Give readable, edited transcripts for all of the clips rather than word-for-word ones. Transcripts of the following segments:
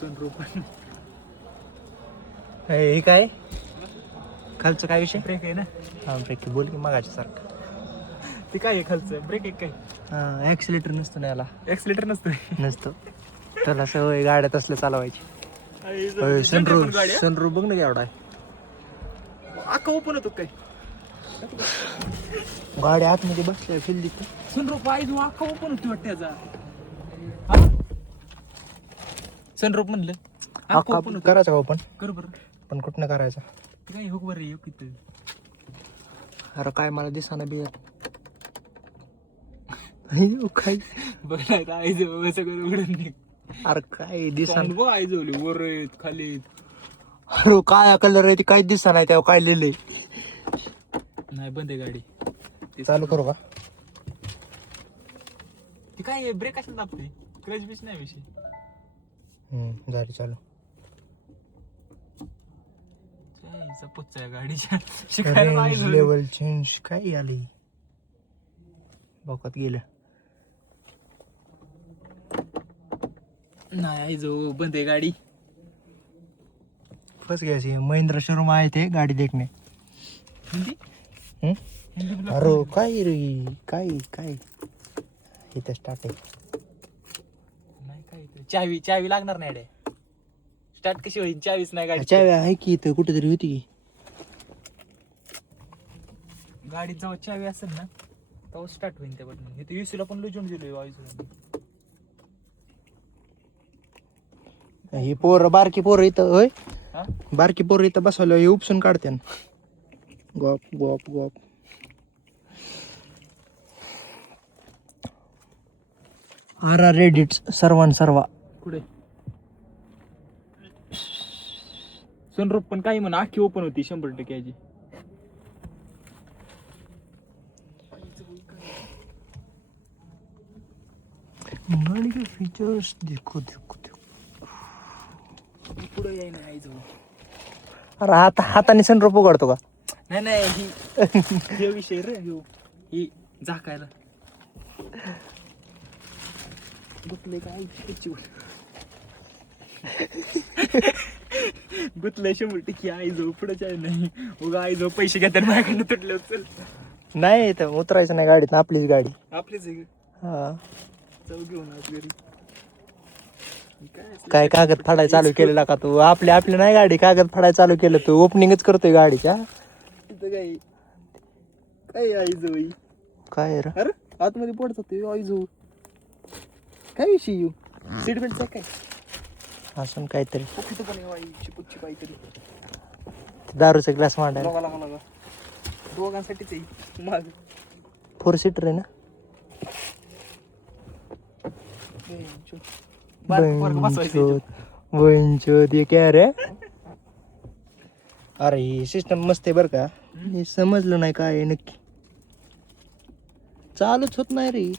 Sunroof हे काय खालचं काय विषय ब्रेक आहे ना. हा ब्रेक बोल की मगाच्या सारखं ते काय आहे खालचं ब्रेक आहे काय? हा ॲक्सिलेटर नसतो ना याला एक्सिलेटर नसतं. नसतो त्याला सवय गाड्यात असलं चालवायची. सनरूफ बघ ना एवढा आहे. अख्खा ओपन होतो काय? गाडी आतमध्ये बसल्या फील दिसतो. सनरूफ आहे जो अख्खा ओपन होतो वाटतं त्याचा. सनरूफ म्हणलं अख्खा ओपन होतो. करायचा ओपन कर बरं. पण कुठनं करायचा? काय हुक बरं येऊ किती. अरे काय मला दिसाना बी काय बघायला आई जवळ सगळं उघडून निघ. अरे काय दिसाना बघ आई जवळ वर आहेत खाली. अरे काय कलर आहे ते काय दिसा नाही त्यावर काय लिहिलंय. नाही बंद आहे गाडी. चालू करू का? ते काय ब्रेक असेल आपले क्लच बीच नाही विषय. झाली चालू. पुच्चा गाडीच्या शिकायला आई जवळ. लेवल चेंज काय आली बघत गेलं नाही आई जो बंद आहे गाडी. फस घ्यायची महिंद्रा शोरूम आहे ते गाडी देखणे. हिंदी अरे काय रे काय काय इथं स्टार्ट आहे. नाही काय चावी चावी लागणार नाही रे. स्टार्ट कशी होईल चावीच नाही गाडी. चावी आहे की इथं कुठेतरी होती की. गाडीत जेव्हा चावी असेल ना तेव्हा स्टार्ट होईल त्या बटन. इथे युसीला पण लुजून गेलो आईजून. ही पोर बारकी पोर इथं होय हा बारकी पोर इथं बसवलं हे उपसून काढते गॉप गॉप गॉप. आर रेडिट सर्वान सर्वा कुठे सनरूफ पण काही म्हणा आखी ओपन होती 100% याची. गाड़ी के फीचर्स देखो देखो देखो. पुढे याय नाही आई जवळ. अरे हाताने सनरूफ उघडतो का? नाही नाही ही हे विषय रे ह्यो. ही झाकायला गुतले काय गुतले 100% आई जवळ पुढेच आहे नाही. उगा आई जवळ पैसे घेतात माझ्याकडनं तुटले चल. नाही तर उतरायचं नाही गाडीत आपलीच गाडी. आपलीच आहे हा जाऊ घेऊन आज घरी. काय कागद फाडायला चालू केलेला का तू? आपल्या नाही गाडी कागद फाडायला चालू केलं तू. ओपनिंगच करतोय गाडीच्या. तिथं काय काय आई जवळ काय रे अरे आतमध्ये पडत होते आई जवळ. काय विषय येऊ सीट बेल्टचा काय असं काहीतरी तिथं पण आई चिपुच्ची काहीतरी. दारूचा ग्लास मांडायला. लागा लागा लागा दोघांसाठीच आहे माग. 4 सीटर आहे ना. वंचोद ये क्या रे? अरे ही सिस्टम मस्त आहे बरं का. हे समजलं नाही काय आहे नक्की. चालूच होत नाही रे.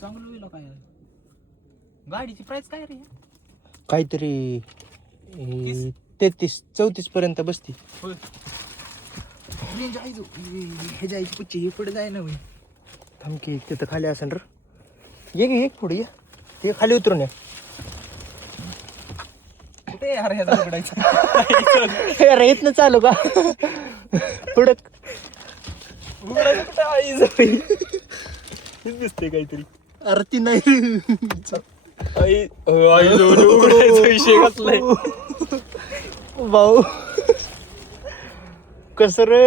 चांगलं होईल काय गाडीची प्राइस काय रे? काहीतरी 33-34 पर्यंत बसती. होय हे जायची पुच्ची हे पुढे जाय ना होई. थमकी तिथं खाली असेल रे. ये गे एक पुढे ये ते खाली उतरून ये. कुठे यार ह्याचा उघडायचं. अरे इथनं चालू का पुढं उघडायचं कुठे आई जाईल दिसते काहीतरी. अरे ती नाही आई आई जवळ उघडायचा विषय कसलाय भाऊ कस रे.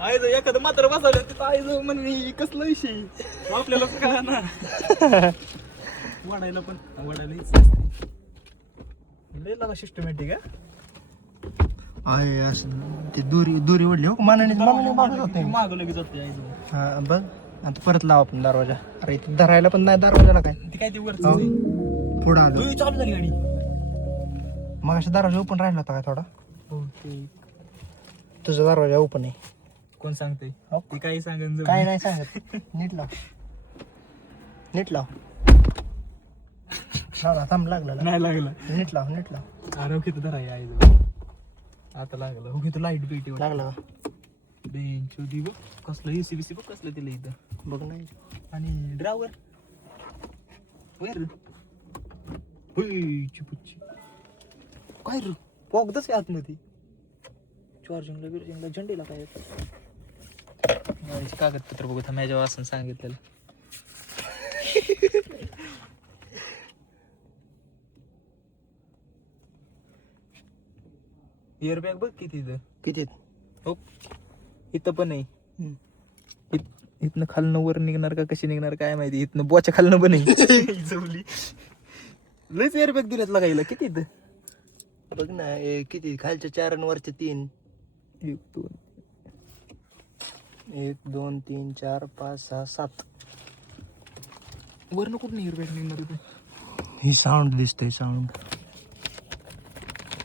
आई जवळ एखादं मात्र बसवलं तिथं आई जवळ म्हणे कसला विषय आपल्याला काय ना वाढायला पण वाढायला लय लागा सिस्टमॅटिक आहे असं ते दोरी ओढली हो मानाने मागं जाते. माग लगेच जाते आई जवळ. हा बघ आता परत लाव आपण दरवाजा. अरे इथे धरायला पण नाही दरवाजाला काय ती काय ते वरच पुढं आलो. चालू झाली गाडी. मग असा दरवाजा ओपन राहिला होता का थोडा? हो ते तुझा दरवाजा ओपन आहे. कोण सांगते ती काही सांगन काय नाही सांगत. नीट लाव नीट लाव. थांब लागला नाही लागला. नीट लाव अरे किती धरा आई आता लागला. हो लाईट बिटी लागला का? बेंच बघ कसलं एसी बीसी बघ कसलं तिला इथं. बघ नाही आणि ड्रायव्हर वर काय रे पोगदच आहे आतमध्ये चार्जिंगला बिर्जिंगला झंडीला काय कागदपत्र बघू माझ्या वासन सांगितलेलं एअरबॅग बघ किती इथं किती हो इथं पण आहे इथनं खालनं वर निघणार का कशी निघणार काय माहिती इथनं बोच्या खालनं पण आहे जवली लयच एअरबॅग दिल्यात लागायला किती इथं बघ ना किती खालच्या 4 आणि वरच्या 3 1 2 3 4 5 6 7 वरनं कुठं एअरबॅग निघणार इथं ही साऊंड दिसतंय साऊंड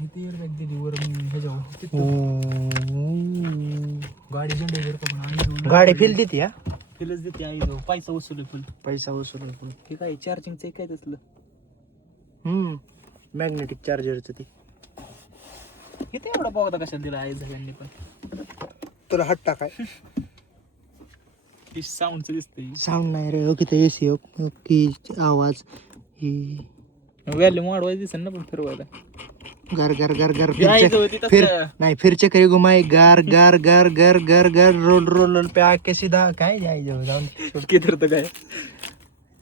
इथे एअरबॅग दिली वर ह्याच्यावर गाडी झेंडे का पण गाडी फिल देते हा फिलच देते आई जाऊ पैसा वसूल फुल पैसा वसूल हे काय चार्जिंगचं काय तसलं मॅग्नेटिक चार्जरचं ते इथे एवढा बघता कशाला दिला आई सगळ्यांनी पण तुला हट टाकाय ती साऊंडचं दिसतंय साऊंड नाही रे ओके ते एसी की आवाज ही व्हॅल्यूम वाढवायचं दिसेल ना पण फिरवायला गर गर गर गर जायचं होती फिर तसं. नाही फिरचे करी घुमाई गार गार गार गर गर गर रोल रोल पे आके सीधा काय जायचं जाऊन किती तर काय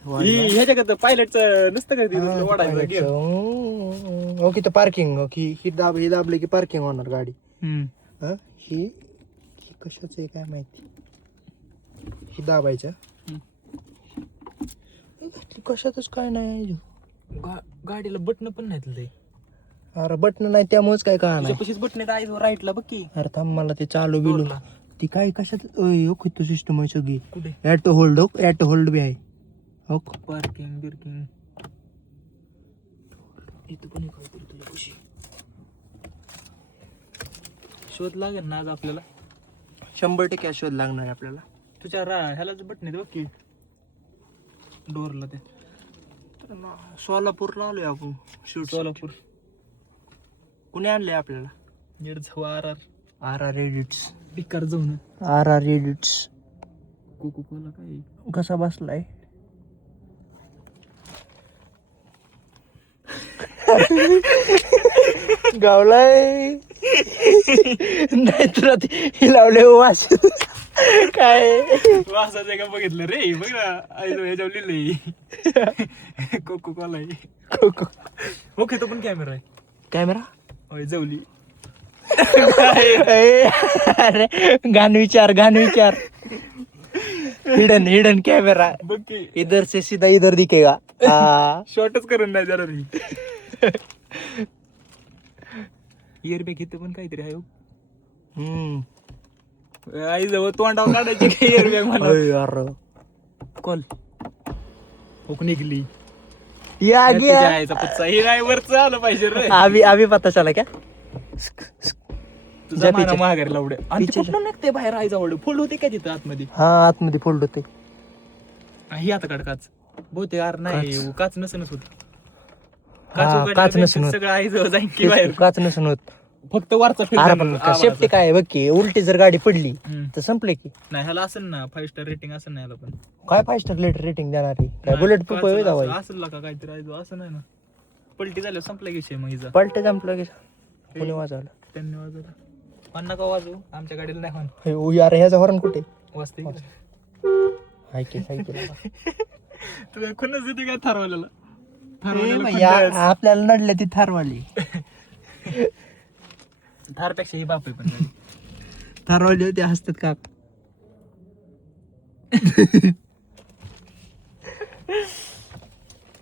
ह्याच्या पायलटचं नसतं का ते वाढायचं gear? ओके तर पार्किंग ही दाबले की पार्किंग होणार गाडी हा ही कशाच आहे काय माहिती ही दाबायच्या कशातच काय नाही गाडीला बटन पण नाही ते अरे बटन नाही त्यामुळेच काय का नाही पशीच बटन राईटला बघ की अरे थांब मला ते चालू बिलू दोनला. ती काय कशात ओके तो सिस्टम आहे सगळी कुठे ॲटो होल्ड बी आहे हो पार्किंग बिर्किंग इथं पण एक काहीतरी तुला कशी शोध लागेल ना आज आपल्याला 100% शोध लागणार आहे आपल्याला तुझ्या ह्यालाच बटन आहेत बघ की डोरला ते सोलापूरला आलोय आपण सोलापूर कुणी आणले आपल्याला निर्झव आर आर एडिट्स बिकार जाऊन आर एडिट्स कोको कोला काय कसा बसलाय गावलाय नाही तुला ते लावले वास काय वासाचं का बघितलं रे बघ ना आईलो ह्याच्यावर लिहिलंय कोको कोला ओके तो पण कॅमेरा आहे कॅमेरा होय जवली अरे गाण विचार हिडन कैमरा बघ की इधर से सीधा इधर दिखेगा हाँ शॉर्टच करून नाही जरा रे इयरबॅग इथं पण काहीतरी आहे आई जवळ तोंडावर काढायची काही इयरबॅग मला यार कॉल हुक निघली या गया जायचा पुच्चा हे नाही वरच आलं पाहिजे रे अभी पता चला क्या तुझा पीछे. माघारी लावडे आणि पीछे. कुठलं निघते बाहेर आई जवळ फोल्ड होते काय तिथं आतमध्ये हा आतमध्ये फोल्ड होते ही आता काढ काच बहुते यार नाही काच नसेनच होत हा, काच नसेन होत. सगळं आई जवळ जाईन की बाहेर काच नसून होत फक्त वरचा अरे पण सेफ्टी काय आहे बघ की उलटी जर गाडी पडली हम्म. तर संपले की नाही ह्याला असेल ना 5 स्टार रेटिंग असेल ना ह्याला पण काय 5 स्टार रेटिंग देणार आहे काय बुलेट प्रूफ आहे जावा असेल का काहीतरी आहे असं नाही ना पलटी झाल्यावर संपला विषय मग हिचा पलटे जंपलं की कोणी वाजवलं त्यांनी वाजवला पण नका वाजवू आमच्या गाडीला नाही होणार हे, ओ यार ह्याचा हॉर्न कुठे वाजते हाय की तुला खुन्नच देते काय ठरवलेला आपल्याला नडले ती थारवाली थारपेक्षा ही बाप आहे पण गाडी. थारवाली होती हसतात का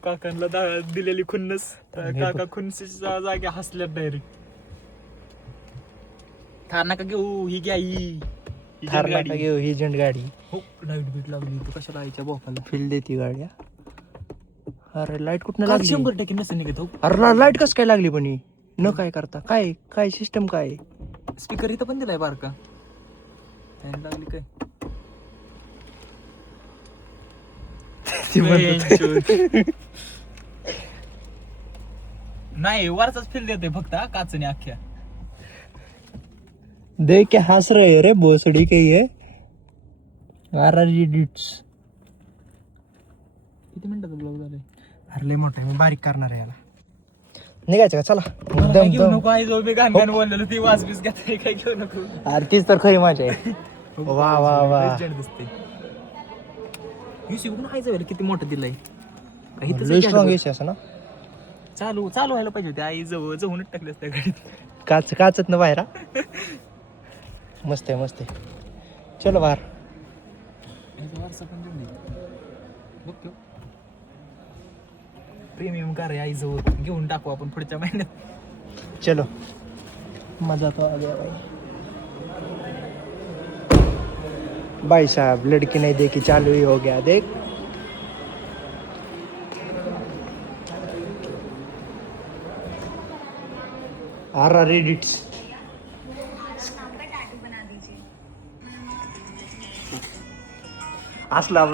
काकांना दिलेली खुन्नस काका खुन्नसीच्या जागे हसल्यात डायरेक्ट थार नका घेऊ ही घ्या ही थार गाडी. नका घेऊ ही झंड गाडी हो लाईट बीट लागली तू कशाला आईच्या बोकाला फिल देती गाडी हा. अरे लाईट कुठं लागली 100% नसेल निघत हो अरे लाईट कस काय लागली पण ही? न काय करता काय काय सिस्टम काय स्पीकर इथं पण दिलाय बारका त्याने लागली काय नाही वरचाच फील देते फक्त हा, काचने अख्ख्या देख के हंस रहे रे भोसड़ी के ये आर एडिट्स किती मिनिटाचा ब्लॉग झालाय? अरे लय मोठा आहे, मी बारीक करणार आहे याला. निघायचं का? चला मला दम घेऊ दम. नको आई जो मी गाण गाण बोललेलो ती वास बीस घेताय काय घेऊ नको. अरे तीच तर खरी मजा आहे. वा वा वा. दिसते युसी कुठून खायचं किती मोठं दिलंय. लय स्ट्रॉंग एसी असं ना. चालू व्हायला पाहिजे होते आई जवळच टाकले असत्या गाडीत. काचत ना बाहेर. मस्त आहे मस्त आहे. चलो बाहेर. वारसा पण देऊन दे. बघ तो. प्रीमियम कार आहे आई जवळ घेऊन टाकू आपण पुढच्या महिन्यात. चलो मजा तो आ गया भाई. भाई साहब लड़की नहीं देखी चालू ही हो गया देख. RR edits. असला